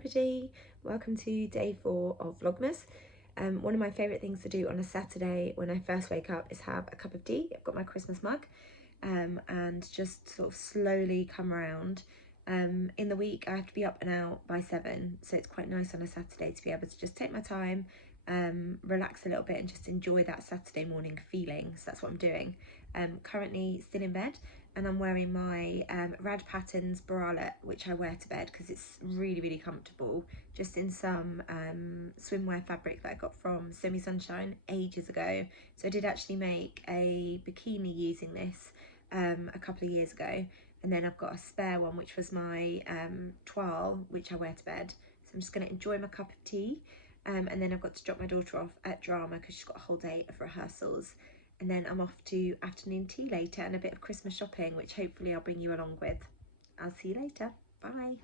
everybody, welcome to day 4 of Vlogmas. One of my favourite things to do on a Saturday when I first wake up is have a cup of tea. I've got my Christmas mug and just sort of slowly come around. In the week I have to be up and out by 7, so it's quite nice on a Saturday to be able to just take my time, relax a little bit and just enjoy that Saturday morning feeling. So that's what I'm doing. Currently still in bed, and I'm wearing my Rad Patterns bralette, which I wear to bed because it's really comfortable, just in some swimwear fabric that I got from Semi Sunshine ages ago. So I did actually make a bikini using this a couple of years ago, and then I've got a spare one which was my toile, which I wear to bed. So I'm just going to enjoy my cup of tea, and then I've got to drop my daughter off at drama because she's got a whole day of rehearsals. And then I'm off to afternoon tea later and a bit of Christmas shopping, which hopefully I'll bring you along with. I'll see you later. Bye.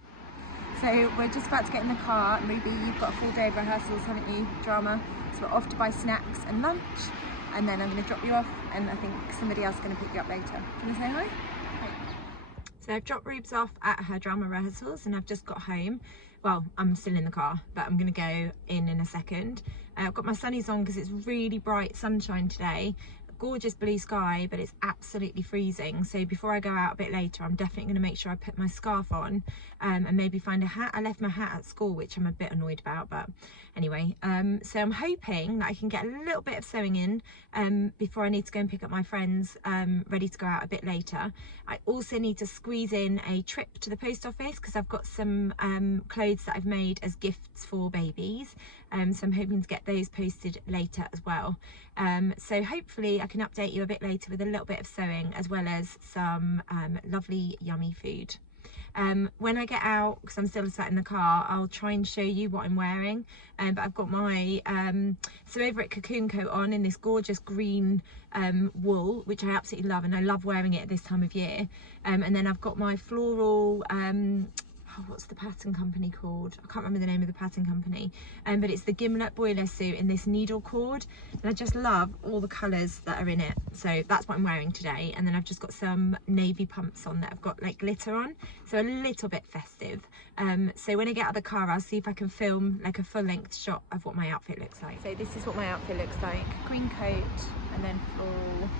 So we're just about to get in the car. Ruby, you've got a full day of rehearsals, haven't you? Drama. So we're off to buy snacks and lunch, and then I'm going to drop you off, and I think somebody else is going to pick you up later. Do you want to say hi? Hi. So I've dropped Rubes off at her drama rehearsals, and I've just got home. Well, I'm still in the car, but I'm going to go in a second. I've got my sunnies on because it's really bright sunshine today. Gorgeous blue sky, but it's absolutely freezing. So before I go out a bit later, I'm definitely going to make sure I put my scarf on and maybe find a hat. I left my hat at school, which I'm a bit annoyed about, but anyway, so I'm hoping that I can get a little bit of sewing in before I need to go and pick up my friends, ready to go out a bit later. I also need to squeeze in a trip to the post office because I've got some clothes that I've made as gifts for babies, so I'm hoping to get those posted later as well. So hopefully I can update you a bit later with a little bit of sewing, as well as some lovely yummy food. When I get out, because I'm still sat in the car, I'll try and show you what I'm wearing, but I've got my So Over It cocoon coat on in this gorgeous green wool, which I absolutely love, and I love wearing it at this time of year. And then I've got my floral what's the pattern company called? I can't remember the name of the pattern company, but it's the Gimlet boiler suit in this needle cord, and I just love all the colours that are in it. So that's what I'm wearing today. And then I've just got some navy pumps on that I've got like glitter on, so a little bit festive. So when I get out of the car, I'll see if I can film like a full-length shot of what my outfit looks like. So this is what my outfit looks like: green coat and then floral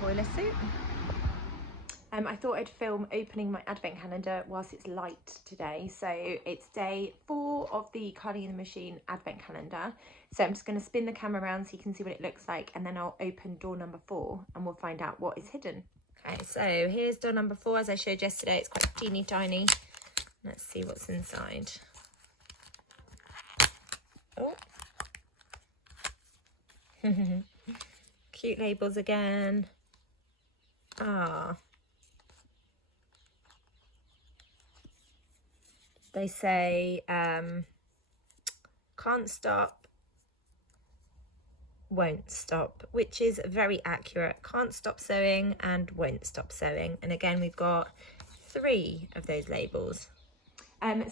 boiler suit. I thought I'd film opening my advent calendar whilst it's light today. So it's day 4 of the Carly in the Machine advent calendar. So I'm just going to spin the camera around so you can see what it looks like, and then I'll open door number 4 and we'll find out what is hidden. Okay, so here's door number 4. As I showed yesterday, it's quite teeny tiny. Let's see what's inside. Oh. Cute labels again. Ah. They say, can't stop, won't stop, which is very accurate. Can't stop sewing and won't stop sewing. And again, we've got 3 of those labels.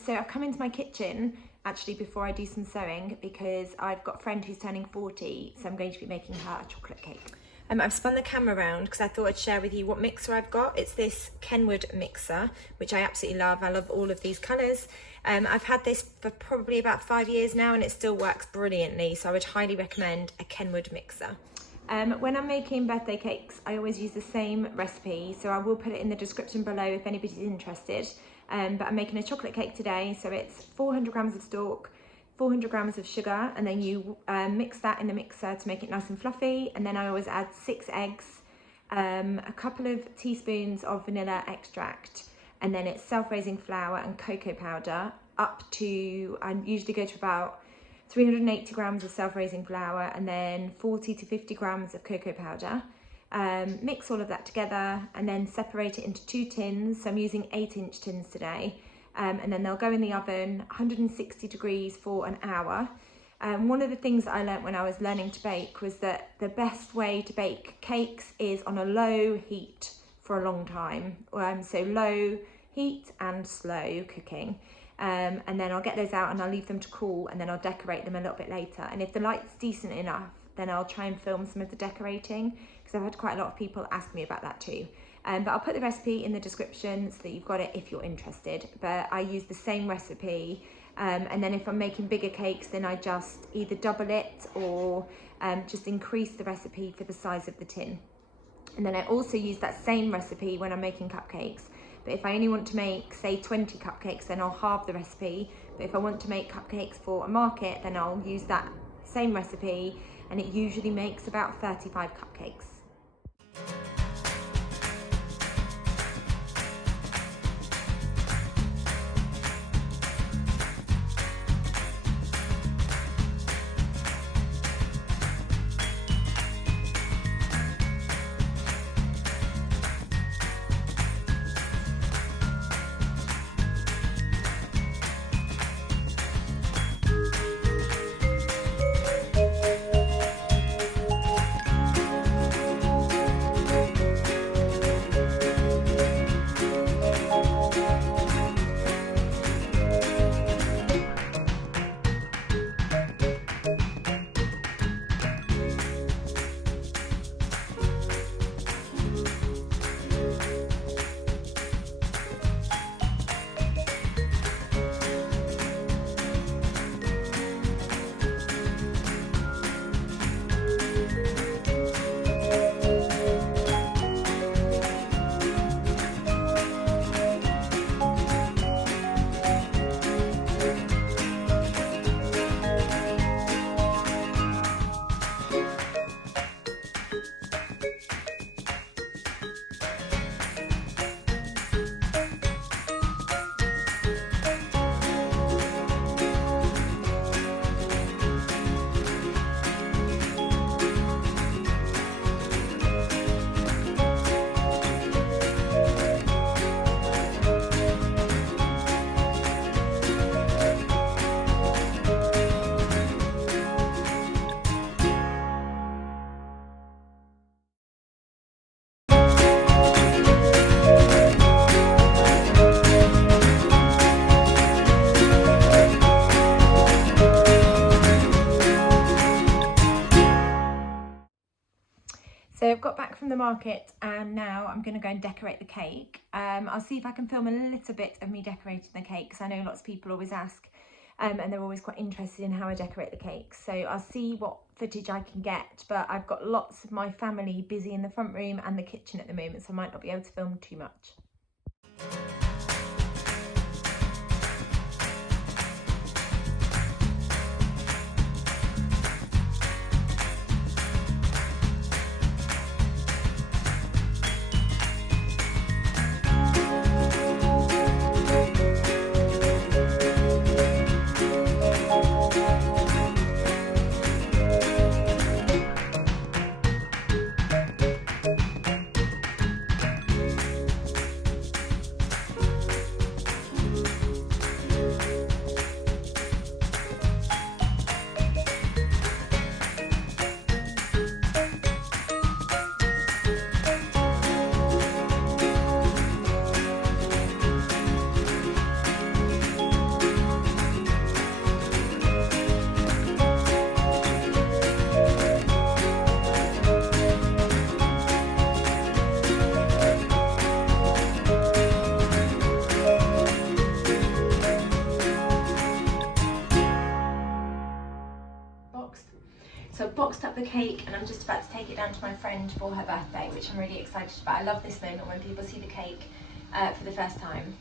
So I've come into my kitchen actually before I do some sewing because I've got a friend who's turning 40, so I'm going to be making her a chocolate cake. I've spun the camera around because I thought I'd share with you what mixer I've got. It's this Kenwood mixer, which I absolutely love. I love all of these colours. I've had this for probably about 5 years now, and it still works brilliantly, so I would highly recommend a Kenwood mixer. When I'm making birthday cakes, I always use the same recipe, so I will put it in the description below if anybody's interested. But I'm making a chocolate cake today, so it's 400 grams of stork, 400 grams of sugar, and then you mix that in the mixer to make it nice and fluffy. And then I always add 6 eggs, a couple of teaspoons of vanilla extract, and then it's self-raising flour and cocoa powder up to, I usually go to about 380 grams of self-raising flour and then 40 to 50 grams of cocoa powder. Mix all of that together and then separate it into 2 tins. So I'm using 8-inch tins today. And then they'll go in the oven 160 degrees for an hour. One of the things that I learned when I was learning to bake was that the best way to bake cakes is on a low heat for a long time. So low heat and slow cooking. And then I'll get those out and I'll leave them to cool, and then I'll decorate them a little bit later. And if the light's decent enough, then I'll try and film some of the decorating, because I've had quite a lot of people ask me about that too. But I'll put the recipe in the description so that you've got it if you're interested. But I use the same recipe And then if I'm making bigger cakes, then I just either double it or just increase the recipe for the size of the tin. And then I also use that same recipe when I'm making cupcakes. But if I only want to make, say, 20 cupcakes, then I'll halve the recipe. But if I want to make cupcakes for a market, then I'll use that same recipe, and it usually makes about 35 cupcakes. So I've got back from the market and now I'm going to go and decorate the cake. I'll see if I can film a little bit of me decorating the cake, because I know lots of people always ask and they're always quite interested in how I decorate the cake. So I'll see what footage I can get, but I've got lots of my family busy in the front room and the kitchen at the moment, so I might not be able to film too much. So I've boxed up the cake and I'm just about to take it down to my friend for her birthday, which I'm really excited about. I love this moment when people see the cake for the first time.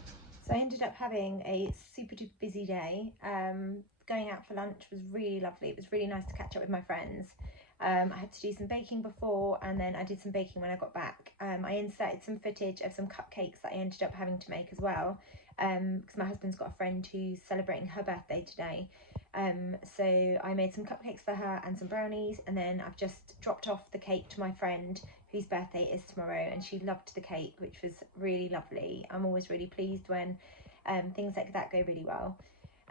So I ended up having a super duper busy day. Going out for lunch was really lovely. It was really nice to catch up with my friends. I had to do some baking before, and then I did some baking when I got back. I inserted some footage of some cupcakes that I ended up having to make as well, because my husband's got a friend who's celebrating her birthday today. So I made some cupcakes for her and some brownies, and then I've just dropped off the cake to my friend whose birthday is tomorrow, and she loved the cake, which was really lovely. I'm always really pleased when things like that go really well.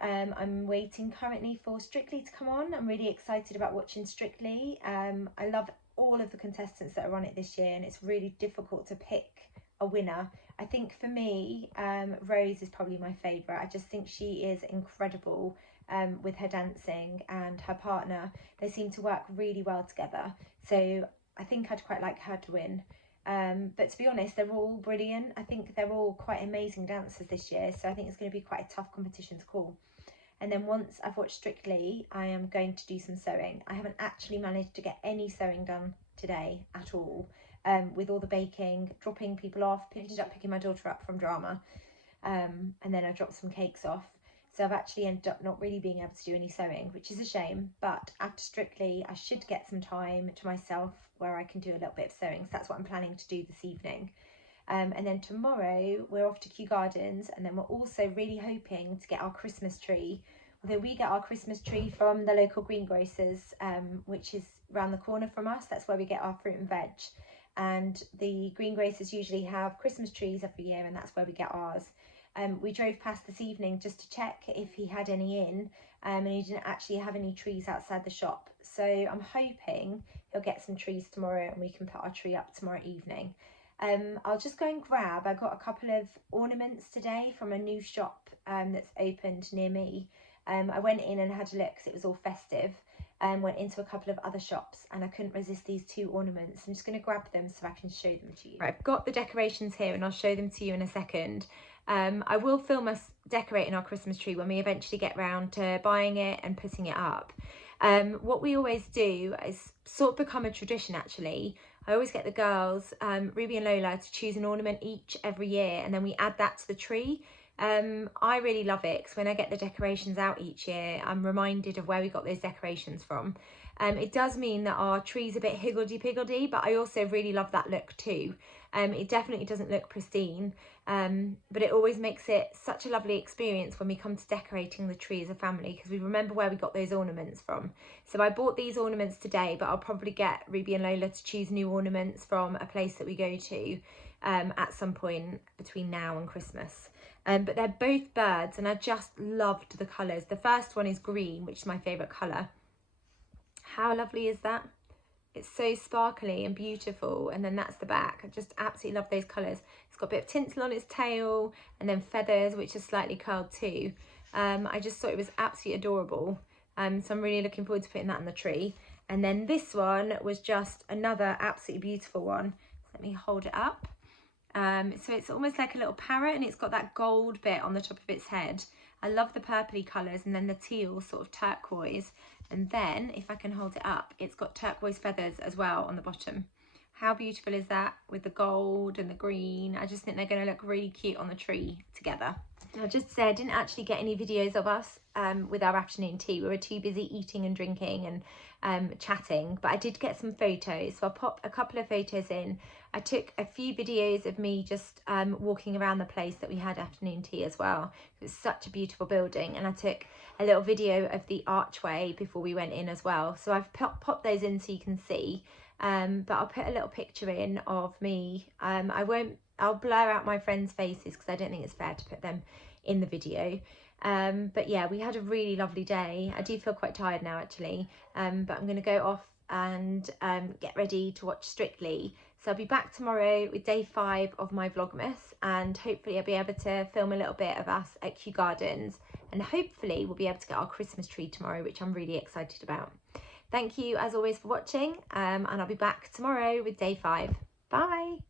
I'm waiting currently for Strictly to come on. I'm really excited about watching Strictly. I love all of the contestants that are on it this year, and it's really difficult to pick a winner. I think for me, Rose is probably my favourite. I just think she is incredible with her dancing, and her partner. They seem to work really well together. So I think I'd quite like her to win. But to be honest, they're all brilliant. I think they're all quite amazing dancers this year, so I think it's going to be quite a tough competition to call. And then once I've watched Strictly, I am going to do some sewing. I haven't actually managed to get any sewing done today at all, with all the baking, dropping people off, ended up picking my daughter up from drama, and then I dropped some cakes off. So I've actually ended up not really being able to do any sewing, which is a shame. But after Strictly, I should get some time to myself where I can do a little bit of sewing. So that's what I'm planning to do this evening. And then tomorrow we're off to Kew Gardens, and then we're also really hoping to get our Christmas tree. Although we get our Christmas tree from the local greengrocers, which is around the corner from us. That's where we get our fruit and veg. And the greengrocers usually have Christmas trees every year, and that's where we get ours. We drove past this evening just to check if he had any in, and he didn't actually have any trees outside the shop. So I'm hoping he'll get some trees tomorrow and we can put our tree up tomorrow evening. I'll just go and grab, I got a couple of ornaments today from a new shop that's opened near me. I went in and had a look because it was all festive, and went into a couple of other shops, and I couldn't resist these two ornaments. I'm just going to grab them so I can show them to you. Right, I've got the decorations here and I'll show them to you in a second. I will film us decorating our Christmas tree when we eventually get round to buying it and putting it up. What we always do is sort of become a tradition actually. I always get the girls, Ruby and Lola, to choose an ornament each every year, and then we add that to the tree. I really love it because when I get the decorations out each year, I'm reminded of where we got those decorations from. It does mean that our tree's a bit higgledy-piggledy, but I also really love that look too. It definitely doesn't look pristine, but it always makes it such a lovely experience when we come to decorating the tree as a family, because we remember where we got those ornaments from. So I bought these ornaments today, but I'll probably get Ruby and Lola to choose new ornaments from a place that we go to at some point between now and Christmas. But they're both birds, and I just loved the colours. The first one is green, which is my favourite colour. How lovely is that? It's so sparkly and beautiful. And then that's the back. I just absolutely love those colours. It's got a bit of tinsel on its tail, and then feathers which are slightly curled too. I just thought it was absolutely adorable. So I'm really looking forward to putting that on the tree. And then this one was just another absolutely beautiful one. Let me hold it up. So it's almost like a little parrot, and it's got that gold bit on the top of its head. I love the purpley colours, and then the teal sort of turquoise. And then if I can hold it up, it's got turquoise feathers as well on the bottom. How beautiful is that with the gold and the green? I just think they're going to look really cute on the tree together. I'll just say I didn't actually get any videos of us with our afternoon tea. We were too busy eating and drinking and chatting, but I did get some photos, so I'll pop a couple of photos in. I took a few videos of me just walking around the place that we had afternoon tea as well. It was such a beautiful building, and I took a little video of the archway before we went in as well. So I've popped those in so you can see, but I'll put a little picture in of me. I'll blur out my friends' faces because I don't think it's fair to put them in the video. But yeah, we had a really lovely day. I do feel quite tired now actually, but I'm going to go off and get ready to watch Strictly. So I'll be back tomorrow with day 5 of my Vlogmas, and hopefully I'll be able to film a little bit of us at Kew Gardens, and hopefully we'll be able to get our Christmas tree tomorrow, which I'm really excited about. Thank you as always for watching, and I'll be back tomorrow with day 5. Bye!